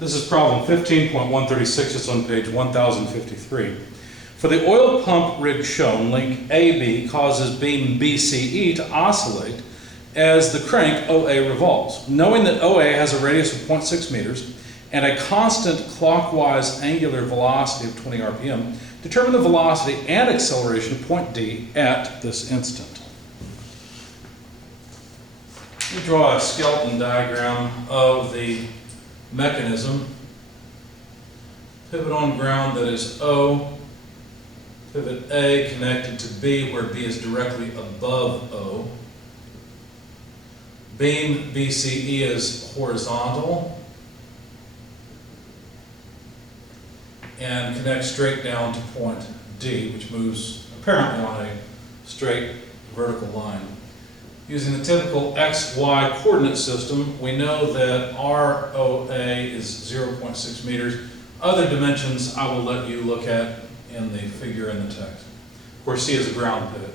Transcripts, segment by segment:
This is problem 15.136, it's on page 1053. For the oil pump rig shown, link AB causes beam BCE to oscillate as the crank OA revolves. Knowing that OA has a radius of 0.6 meters and a constant clockwise angular velocity of 20 RPM, determine the velocity and acceleration of point D at this instant. We draw a skeleton diagram of the mechanism. Pivot on ground that is O, pivot A connected to B where B is directly above O. Beam BCE is horizontal and connects straight down to point D, which moves apparently on a straight vertical line. Using the typical XY coordinate system, we know that ROA is 0.6 meters. Other dimensions I will let you look at in the figure in the text. Of course, C is a ground pivot.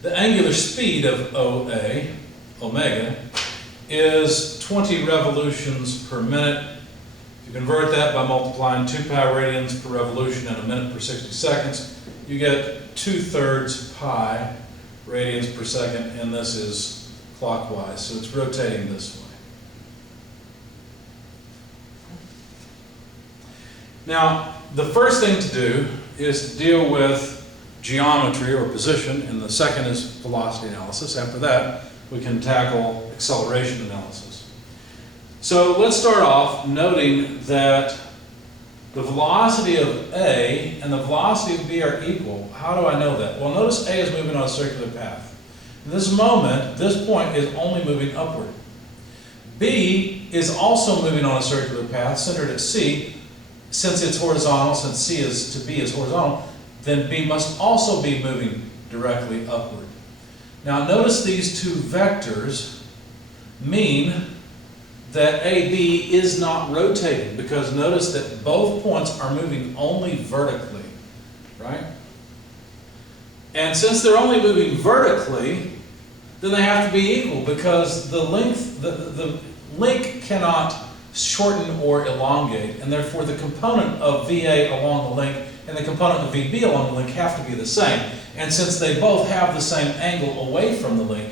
The angular speed of OA, omega, is 20 revolutions per minute. If you convert that by multiplying 2 pi radians per revolution in a minute per 60 seconds, you get 2/3 pi radians per second, and this is clockwise, so it's rotating this way. Now, the first thing to do is to deal with geometry or position, and the second is velocity analysis. After that, we can tackle acceleration analysis. So let's start off noting that the velocity of A and the velocity of B are equal. How do I know that? Well, notice A is moving on a circular path. In this moment, this point is only moving upward. B is also moving on a circular path centered at C. Since it's horizontal, since C is to B is horizontal, then B must also be moving directly upward. Now notice these two vectors mean that AB is not rotating, because notice that both points are moving only vertically, right? And since they're only moving vertically, then they have to be equal, because the link cannot shorten or elongate, and therefore the component of VA along the link and the component of VB along the link have to be the same. And since they both have the same angle away from the link,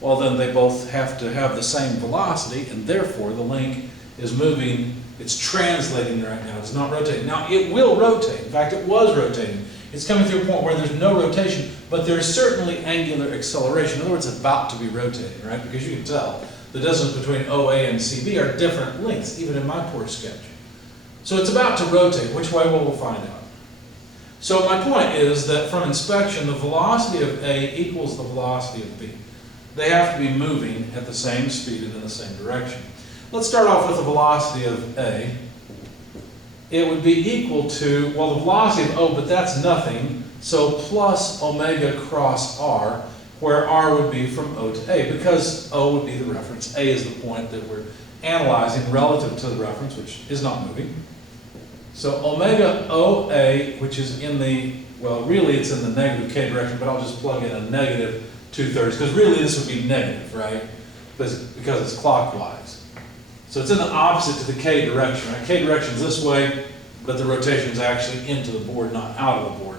well, then they both have to have the same velocity, and therefore the link is moving, it's translating right now, it's not rotating. Now, it will rotate. In fact, it was rotating. It's coming through a point where there's no rotation, but there's certainly angular acceleration. In other words, it's about to be rotating, right? Because you can tell the distance between OA and CB are different lengths, even in my poor sketch. So it's about to rotate. Which way? Well, we'll find out. So my point is that from inspection, the velocity of A equals the velocity of B. They have to be moving at the same speed and in the same direction. Let's start off with the velocity of A. It would be equal to, well, the velocity of O, but that's nothing, so plus omega cross R, where R would be from O to A, because O would be the reference. A is the point that we're analyzing relative to the reference, which is not moving. So omega OA, which is in the, well, really it's in the negative K direction, but I'll just plug in a negative 2/3, because really this would be negative, right? Because it's clockwise. So it's in the opposite to the K direction, right? K direction is this way, but the rotation is actually into the board, not out of the board.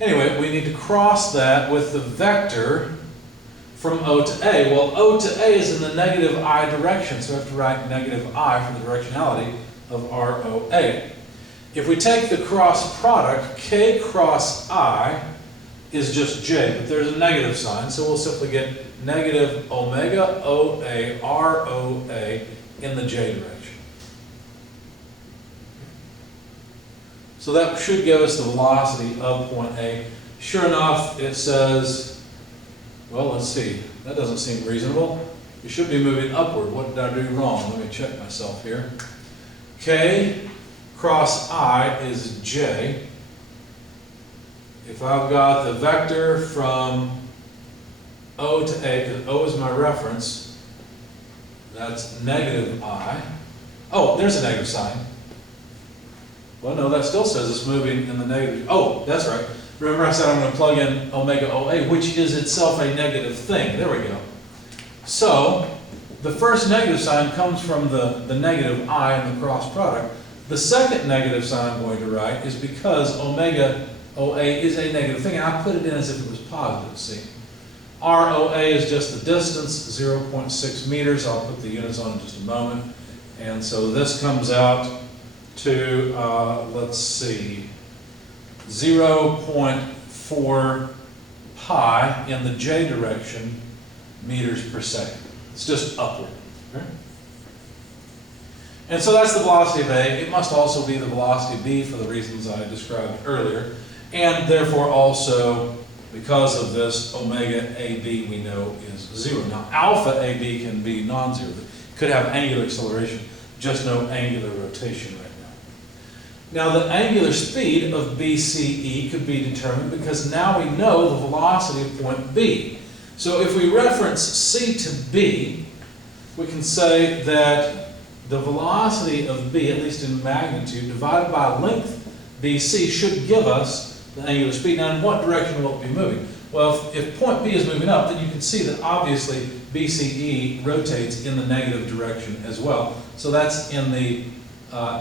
Anyway, we need to cross that with the vector from O to A. Well, O to A is in the negative I direction, so we have to write negative I for the directionality of ROA. If we take the cross product, K cross I is just J, but there's a negative sign, so we'll simply get negative omega OA ROA in the J direction. So that should give us the velocity of point A. Sure enough, it says, well, let's see, that doesn't seem reasonable. You should be moving upward. What did I do wrong? Let me check myself here. K cross I is J. If I've got the vector from O to A, because O is my reference, that's negative I. Oh, there's a negative sign. Well, no, that still says it's moving in the negative. Oh, that's right. Remember I said I'm going to plug in omega OA, which is itself a negative thing. There we go. So, the first negative sign comes from the negative I in the cross product. The second negative sign I'm going to write is because omega OA is a negative thing, and I put it in as if it was positive, see. ROA is just the distance, 0.6 meters. I'll put the units on in just a moment. And so this comes out to, let's see, 0.4 pi in the j direction meters per second. It's just upward. Okay? And so that's the velocity of A. It must also be the velocity of B for the reasons I described earlier. And therefore also, because of this, omega AB we know is 0. Now alpha AB can be non-zero. It could have angular acceleration, just no angular rotation right now. Now the angular speed of BCE could be determined because now we know the velocity of point B. So if we reference C to B, we can say that the velocity of B, at least in magnitude, divided by length BC should give us the angular speed. Now, in what direction will it be moving? Well, if point B is moving up, then you can see that obviously BCE rotates in the negative direction as well. So that's in the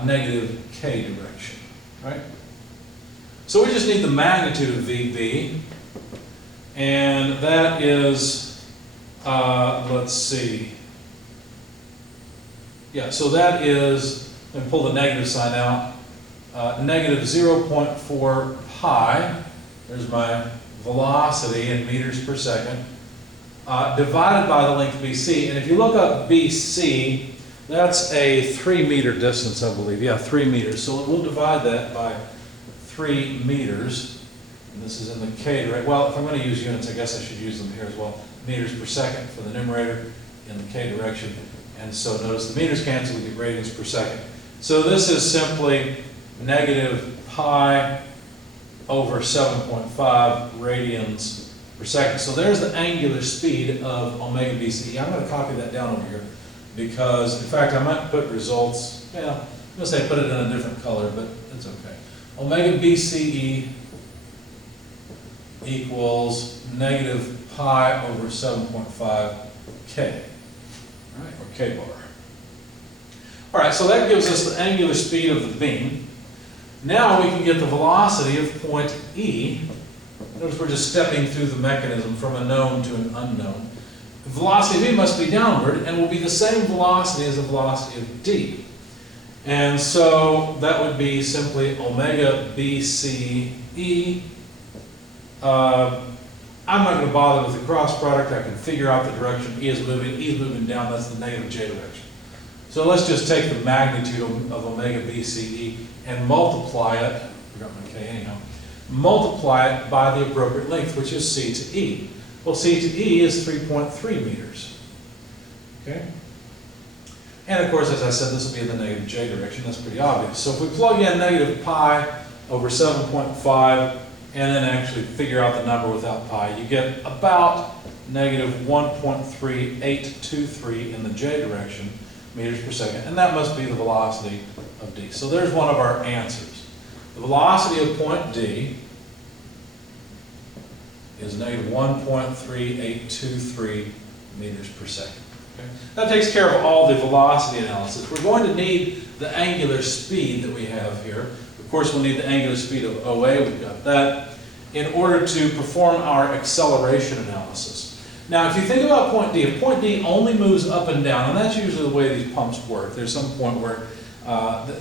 negative k direction, right? So we just need the magnitude of VB, and that is, let's see, yeah, so that is, let me pull the negative sign out, negative 0.4 pi, there's my velocity in meters per second, divided by the length BC. And if you look up BC, that's a 3 meter distance, I believe. Yeah, 3 meters. So we'll divide that by 3 meters. And this is in the K direction. Well, if I'm going to use units, I guess I should use them here as well. Meters per second for the numerator in the K direction. And so notice the meters cancel, we get radians per second. So this is simply negative pi over 7.5 radians per second. So there's the angular speed of omega BCE. I'm going to copy that down over here because, in fact, I might put results, yeah, I'm going to say put it in a different color, but it's okay. Omega BCE equals negative pi over 7.5 K, right, or K bar. All right, so that gives us the angular speed of the beam. Now we can get the velocity of point E. Notice we're just stepping through the mechanism from a known to an unknown. The velocity of E must be downward and will be the same velocity as the velocity of D. And so that would be simply omega BCE. I'm not going to bother with the cross product. I can figure out the direction E is moving. E is moving down. That's the negative j direction. So let's just take the magnitude of omega BCE and multiply it, I forgot my K anyhow, multiply it by the appropriate length, which is C to E. Well, C to E is 3.3 meters. Okay? And of course, as I said, this will be in the negative j direction. That's pretty obvious. So if we plug in negative pi over 7.5 and then actually figure out the number without pi, you get about negative 1.3823 in the j direction meters per second, and that must be the velocity of D. So there's one of our answers. The velocity of point D is negative 1.3823 meters per second. Okay? That takes care of all the velocity analysis. We're going to need the angular speed that we have here. Of course, we'll need the angular speed of OA, we've got that, in order to perform our acceleration analysis. Now, if you think about point D, if point D only moves up and down, and that's usually the way these pumps work, there's some point where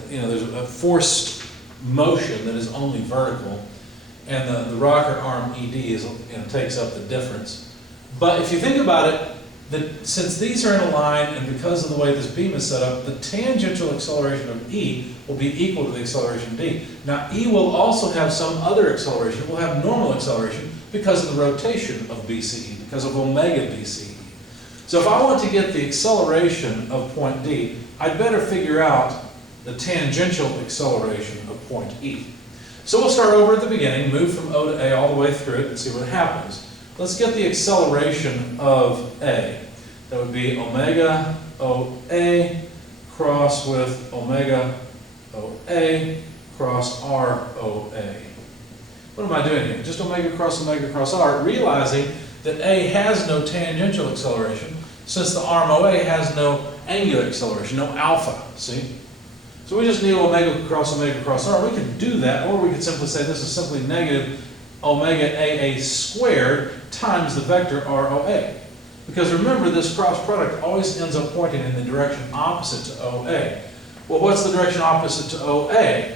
there's a forced motion that is only vertical, and the rocker arm ED is, takes up the difference. But if you think about it, since these are in a line, and because of the way this beam is set up, the tangential acceleration of E will be equal to the acceleration of D. Now, E will also have some other acceleration. It will have normal acceleration because of the rotation of BCE, because of omega BCE. So if I want to get the acceleration of point D, I'd better figure out the tangential acceleration of point E. So we'll start over at the beginning, move from O to A all the way through it, and see what happens. Let's get the acceleration of A. That would be omega OA cross with omega OA cross ROA. What am I doing here? Just omega cross R, realizing that A has no tangential acceleration, since the arm OA has no angular acceleration, no alpha, see? So we just need omega cross r. We can do that, or we could simply say this is simply negative omega AA squared times the vector ROA. Because remember, this cross product always ends up pointing in the direction opposite to OA. Well, what's the direction opposite to OA?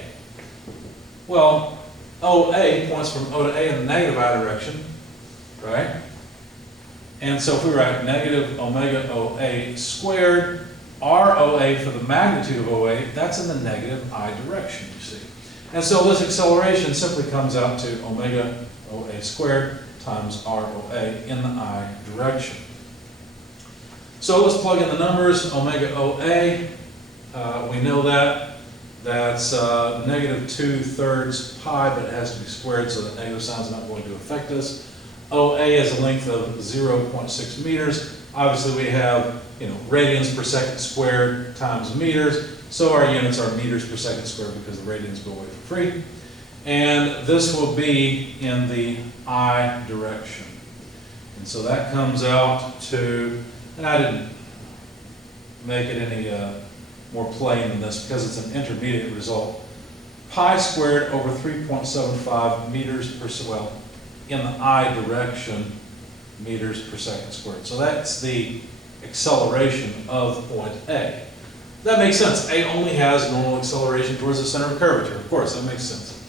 Well, OA points from O to A in the negative I direction, right? And so if we write negative omega OA squared, ROA for the magnitude of OA, that's in the negative I direction, you see. And so this acceleration simply comes out to omega OA squared times ROA in the I direction. So let's plug in the numbers. Omega OA, we know that. That's negative 2/3 pi, but it has to be squared, so the negative sign is not going to affect us. OA is a length of 0.6 meters. Obviously we have, radians per second squared times meters, so our units are meters per second squared because the radians go away for free. And this will be in the I direction. And so that comes out to, and I didn't make it any more plain than this because it's an intermediate result. Pi squared over 3.75 meters per second, well, in the I direction, meters per second squared. So that's the acceleration of point A. That makes sense. A only has normal acceleration towards the center of curvature. Of course, that makes sense.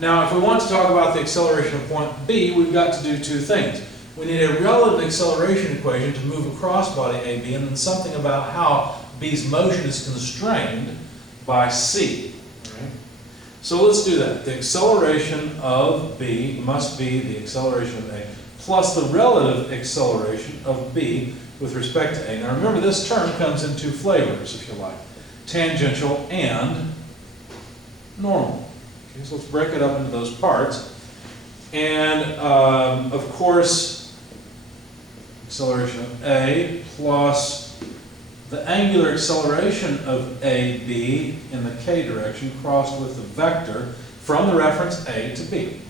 Now, if we want to talk about the acceleration of point B, we've got to do two things. We need a relative acceleration equation to move across body AB, and then something about how B's motion is constrained by C. Right? So let's do that. The acceleration of B must be the acceleration of A plus the relative acceleration of B with respect to A. Now remember, this term comes in two flavors, if you like. Tangential and normal. Okay, so let's break it up into those parts. And of course, acceleration of A plus the angular acceleration of AB in the K direction crossed with the vector from the reference A to B.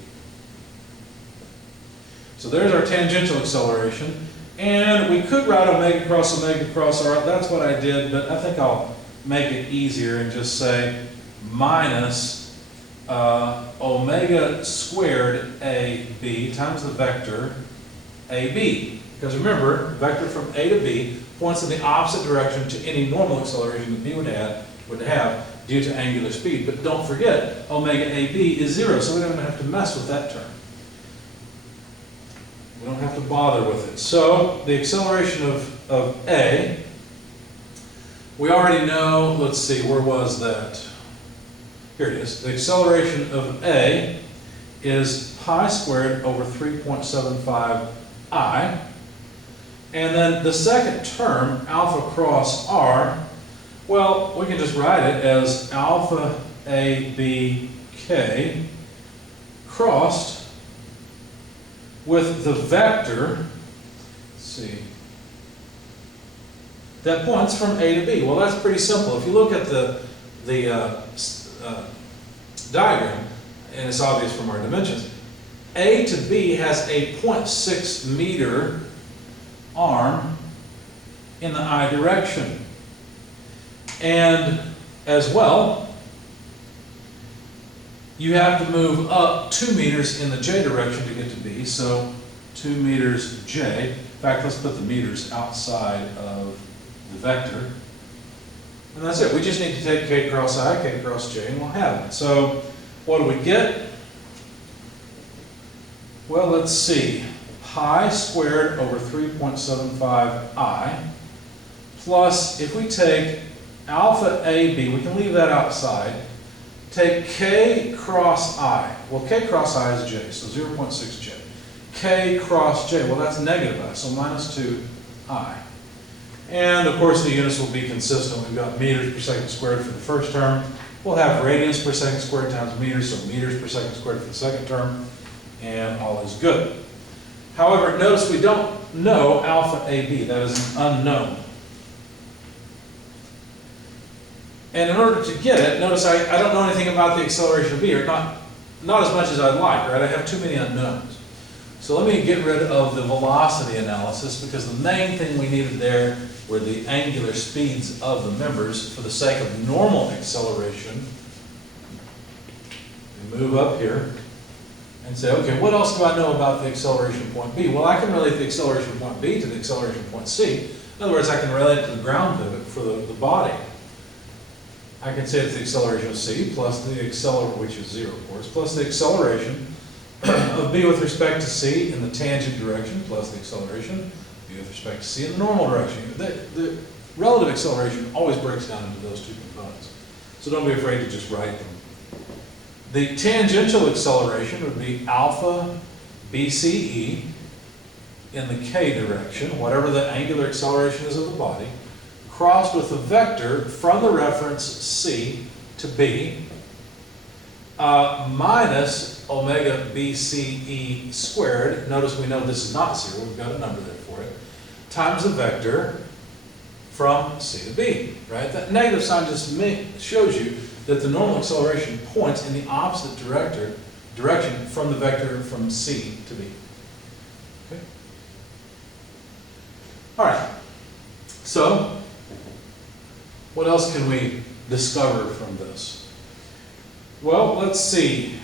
So there's our tangential acceleration. And we could write omega cross r. That's what I did, but I think I'll make it easier and just say minus omega squared AB times the vector AB. Because remember, vector from A to B points in the opposite direction to any normal acceleration that B would have due to angular speed. But don't forget, omega AB is 0, so we don't even have to mess with that term. We don't have to bother with it. So the acceleration of A, we already know, let's see, where was that? Here it is. The acceleration of A is pi squared over 3.75 I. And then the second term, alpha cross r, well, we can just write it as alpha ABK crossed with the vector, let's see, that points from A to B. Well, that's pretty simple. If you look at the diagram, and it's obvious from our dimensions, A to B has a 0.6 meter arm in the I direction. And as well, you have to move up 2 meters in the J direction to get to B, so 2 meters J. In fact, let's put the meters outside of the vector. And that's it. We just need to take K cross I, K cross J, and we'll have it. So what do we get? Well, let's see. Pi squared over 3.75 I plus, if we take alpha AB, we can leave that outside, take K cross I. Well, K cross I is J, so 0.6 J. K cross J, well, that's negative I, so minus 2 I. And of course, the units will be consistent. We've got meters per second squared for the first term. We'll have radians per second squared times meters, so meters per second squared for the second term, and all is good. However, notice we don't know alpha AB. That is an unknown. And in order to get it, notice I don't know anything about the acceleration of B, or not as much as I'd like, right? I have too many unknowns. So let me get rid of the velocity analysis, because the main thing we needed there were the angular speeds of the members. For the sake of normal acceleration, we move up here and say, okay, what else do I know about the acceleration of point B? Well, I can relate the acceleration of point B to the acceleration of point C. In other words, I can relate it to the ground pivot for the body. I can say it's the acceleration of C plus the acceleration, which is 0, of course, plus the acceleration of B with respect to C in the tangent direction, plus the acceleration of B with respect to C in the normal direction. The relative acceleration always breaks down into those two components. So don't be afraid to just write them. The tangential acceleration would be alpha BCE in the k direction, whatever the angular acceleration is of the body, crossed with a vector from the reference C to B, minus omega BCE squared. Notice we know this is not 0, we've got a number there for it, times the vector from C to B, right? That negative sign just shows you that the normal acceleration points in the opposite direction from the vector from C to B. Okay? All right. So, what else can we discover from this? Well, let's see.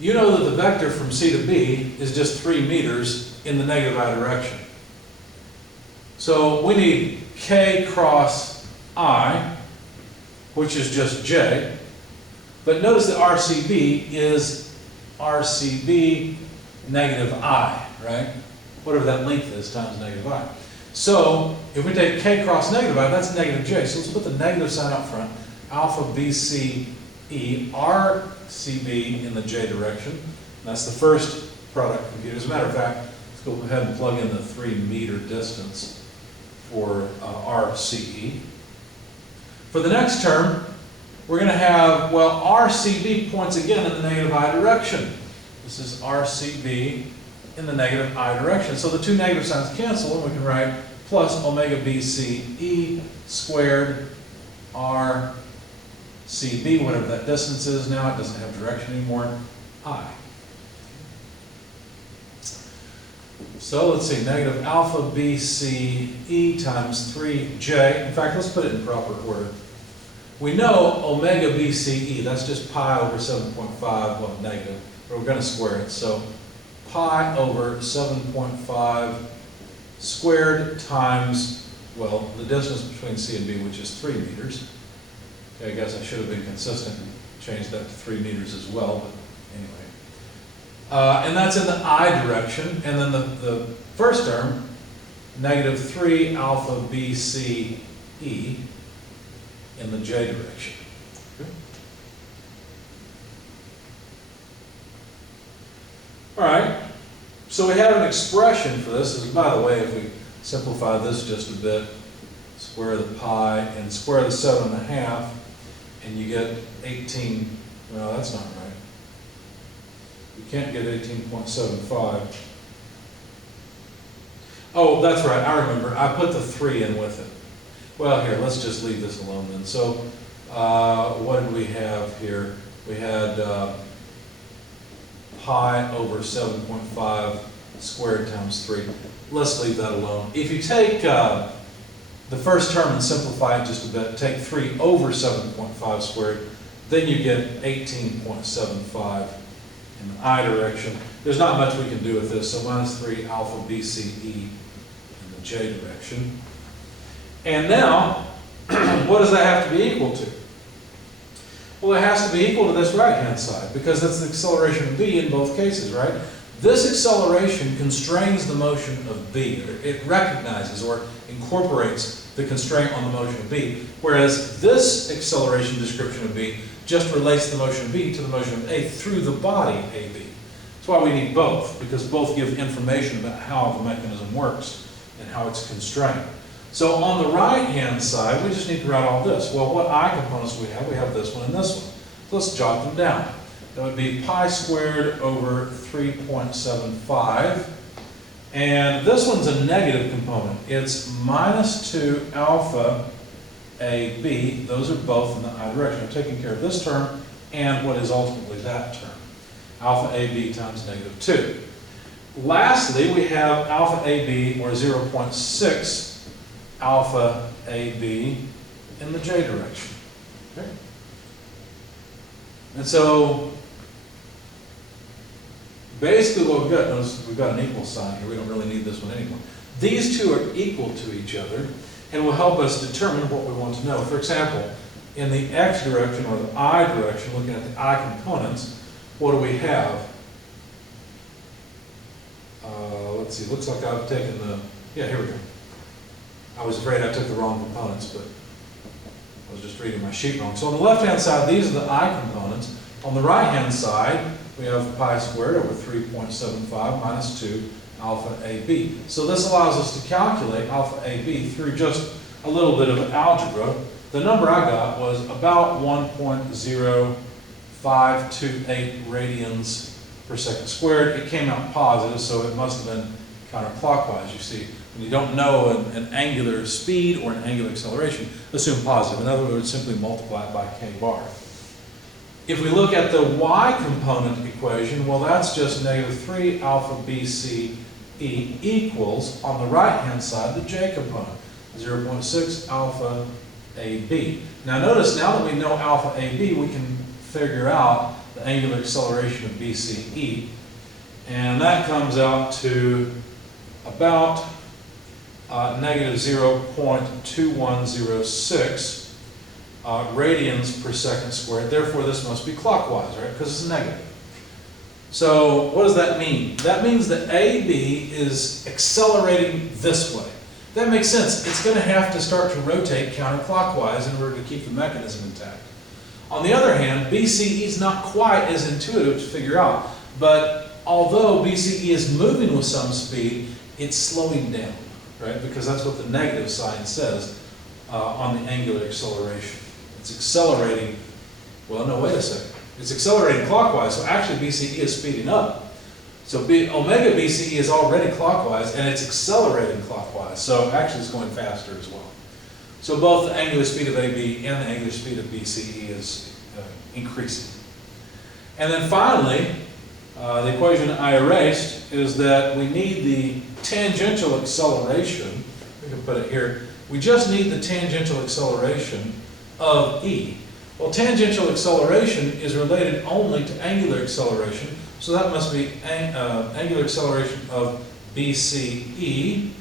You know that the vector from C to B is just 3 meters in the negative I direction. So we need k cross I, which is just j. But notice that RCB is RCB negative I, right? Whatever that length is times negative I. So if we take k cross negative I, that's negative j. So let's put the negative sign up front. Alpha BCE, RCB in the j direction. That's the first product computed. As a matter of fact, let's go ahead and plug in the 3 meter distance for RCE. For the next term, we're going to have, well, RCB points again in the negative I direction. This is RCB in the negative I direction. So the two negative signs cancel, and we can write plus omega BCE squared RCB, whatever that distance is now. It doesn't have direction anymore, I. So let's see, negative alpha BCE times 3j. In fact, let's put it in proper order. We know omega BCE, that's just pi over 7.5, well, negative, but we're going to square it. So pi over 7.5 squared times, well, the distance between C and B, which is 3 meters. Okay, I guess I should have been consistent and changed that to 3 meters as well, but anyway. And that's in the I direction, and then the first term, negative 3 alpha BCE in the j direction. Okay. All right, so we have an expression for this. By the way, if we simplify this just a bit, square the pi and square the 7.5, and you get 18, well, that's not right. You can't get 18.75. Oh, that's right, I remember. I put the 3 in with it. Well, here, let's just leave this alone then. So, what did we have here? We had pi over 7.5 squared times 3. Let's leave that alone. If you take the first term and simplify it just a bit, take 3 over 7.5 squared, then you get 18.75 in the I direction. There's not much we can do with this, so minus 3 alpha BCE in the j direction. And now, what does that have to be equal to? Well, it has to be equal to this right-hand side, because that's the acceleration of B in both cases, right? This acceleration constrains the motion of B. It recognizes or incorporates the constraint on the motion of B, whereas this acceleration description of B just relates the motion of B to the motion of A through the body AB. That's why we need both, because both give information about how the mechanism works and how it's constrained. So on the right-hand side, we just need to write all this. Well, what I components do we have? We have this one and this one. So let's jot them down. That would be pi squared over 3.75. And this one's a negative component. It's minus 2 alpha AB. Those are both in the I direction. I'm taking care of this term and what is ultimately that term. alpha AB times -2. Lastly, we have alpha AB, or 0.6 alpha AB in the j direction. Okay? And so, basically what we've got, notice we've got an equal sign here, we don't really need this one anymore. These two are equal to each other and will help us determine what we want to know. For example, in the x direction or the I direction, looking at the I components, what do we have? Let's see, looks like I've taken the, yeah, here we go. I was afraid I took the wrong components, but I was just reading my sheet wrong. So on the left-hand side, these are the I components. On the right-hand side, we have pi squared over 3.75 minus 2 alpha AB. So this allows us to calculate alpha AB through just a little bit of algebra. The number I got was about 1.0528 radians per second squared. It came out positive, so it must have been counterclockwise. You see, when you don't know an angular speed or an angular acceleration, assume positive. In other words, simply multiply it by k bar. If we look at the y component equation, well, that's just -3 alpha BCE equals, on the right-hand side, the j component, 0.6 alpha AB. Now notice, now that we know alpha AB, we can figure out the angular acceleration of BCE, and that comes out to about -0.2106 radians per second squared. Therefore, this must be clockwise, right? Because it's negative. So what does that mean? That means that AB is accelerating this way. That makes sense. It's going to have to start to rotate counterclockwise in order to keep the mechanism intact. On the other hand, BCE is not quite as intuitive to figure out, but although BCE is moving with some speed, it's slowing down, right? Because that's what the negative sign says on the angular acceleration. It's accelerating, well, no, wait a second. It's accelerating clockwise, so actually BCE is speeding up. So omega BCE is already clockwise, and it's accelerating clockwise, so actually it's going faster as well. So both the angular speed of AB and the angular speed of BCE is increasing. And then finally, the equation I erased is that we need the tangential acceleration. We can put it here. We just need the tangential acceleration of E. Well, tangential acceleration is related only to angular acceleration, so that must be angular acceleration of BCE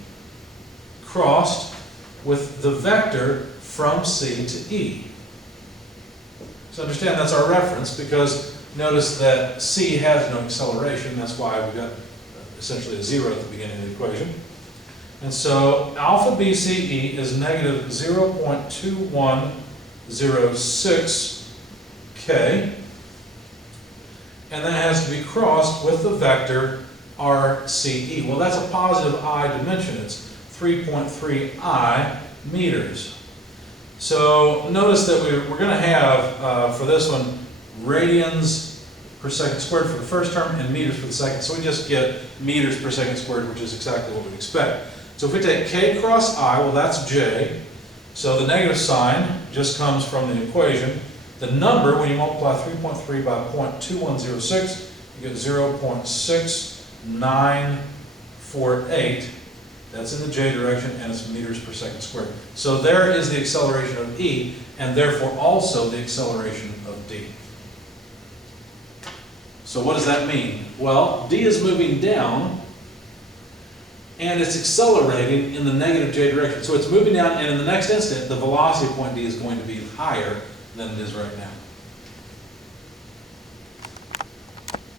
crossed with the vector from C to E. So understand that's our reference, because notice that C has no acceleration. That's why we've got essentially a 0 at the beginning of the equation. And so alpha BCE is -0.2106 K, and that has to be crossed with the vector RCE. Well, that's a positive I dimension. It's 3.3 I meters. So notice that we're going to have, for this one, radians per second squared for the first term and meters for the second. So we just get meters per second squared, which is exactly what we'd expect. So if we take K cross I, well, that's J. So the negative sign just comes from the equation. The number, when you multiply 3.3 by 0.2106, you get 0.6948. That's in the j direction, and it's meters per second squared. So there is the acceleration of E, and therefore also the acceleration of D. So what does that mean? Well, D is moving down, and it's accelerating in the negative j direction. So it's moving down, and in the next instant, the velocity point D is going to be higher than it is right now.